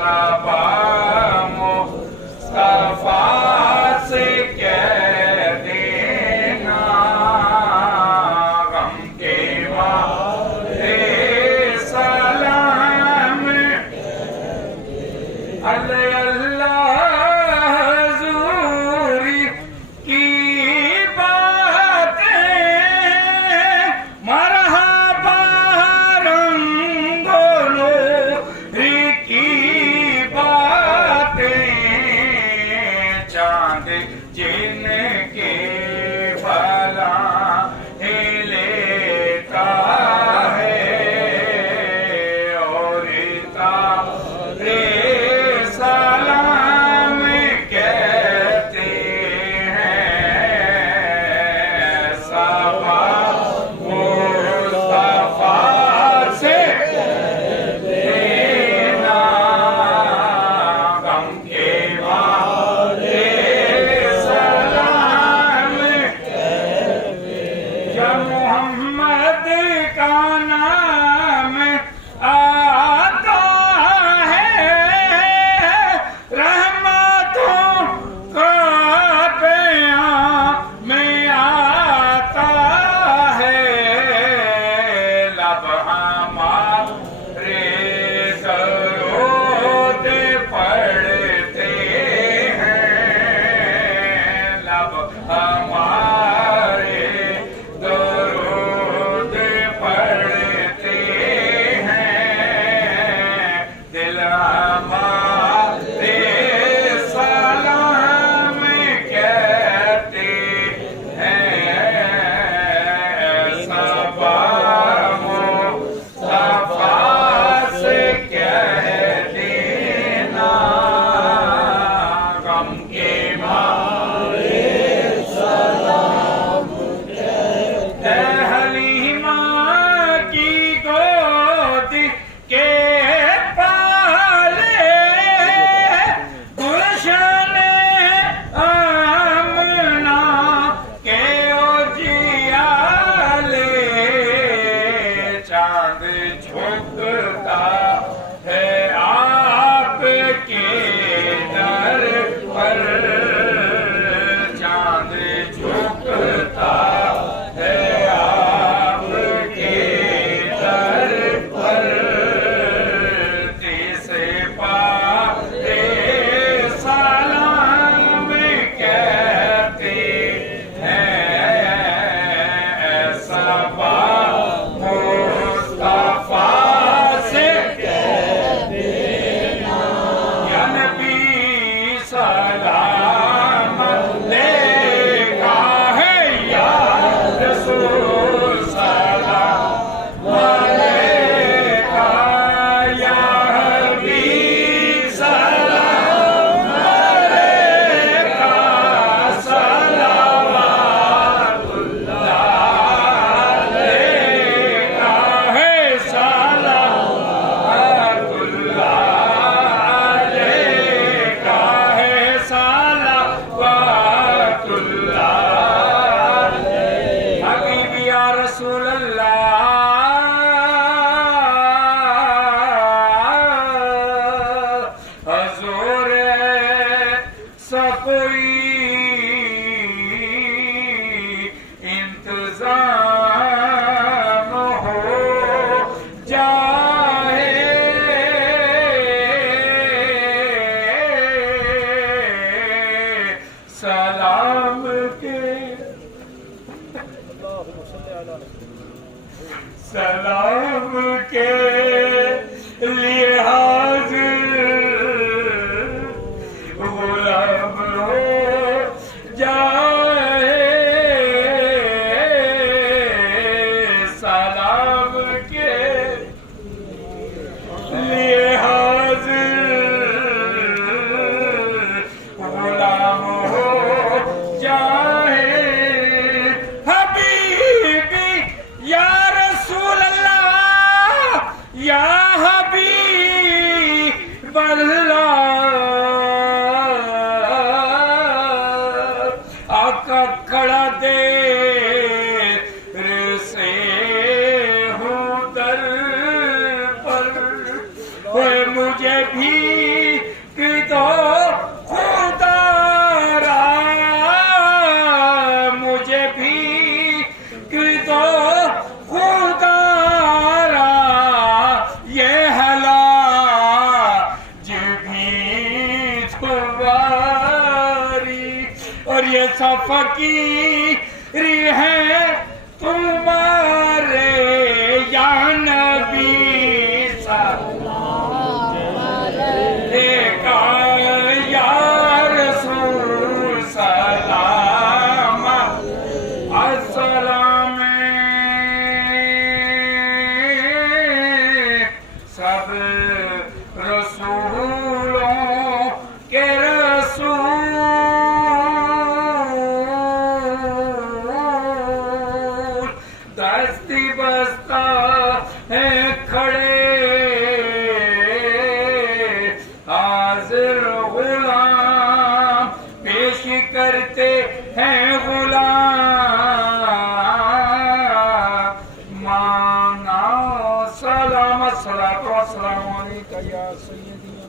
सबा मुस्तफा से कह देना गम के मारे सलाम अल्लाह हजूरी की बातें मरहबा रंगों की बातें चांद जिनके भला लेता है और तारे सलाम कहते हैं सबा मुस्तफा से देना गम के मारे सलाम जब मोहम्मद का नाम आता है रहमतों का पैगाम में आता है लब हमारे दरूद पढ़ते हैं लब हमारे दरूद पढ़ते हैं दिल हमारे सलाम कहते हैं सबा मुस्तफा से कह देना गम के मारे है हलीमा की गोद के पाले गुलशन आमना के उजियाले चांद झुकता है आपके दर पर चांद झुकता है आपके दर पर तीसे पारे सलाम कहते हैं सबा मुस्तफा से या नबी सलाम लेगा है या रसूल सलाम लेगा या हबीब सलाम लेगा सलावतुल्लाह लेगा है सलावतुल्लाह लेगा है सलावतुल्लाह हबीबी या रसूल अल्लाह हजूर सब कोई इंतजाम हो जाए सलाम के सलाम के लिए हाजिर गुलाम हो जाए सलाम के लिए हाजिर गुलाम हो जाए हबीबी या रसूल अल्लाह या हबीब अल्लाह आका खड़ा दे से हूँ दर पर मुझे भी ऐसा फकीर है तुम्हारे या नबी देखा या रसूल सलाम अस्सलाम सब रसूलों के रसूल दस्ती बस्ता है खड़े हाजिर गुलाम पेश करते हैं गुलाम माना सलाम सलातो सलाम अलैका या सय्यदी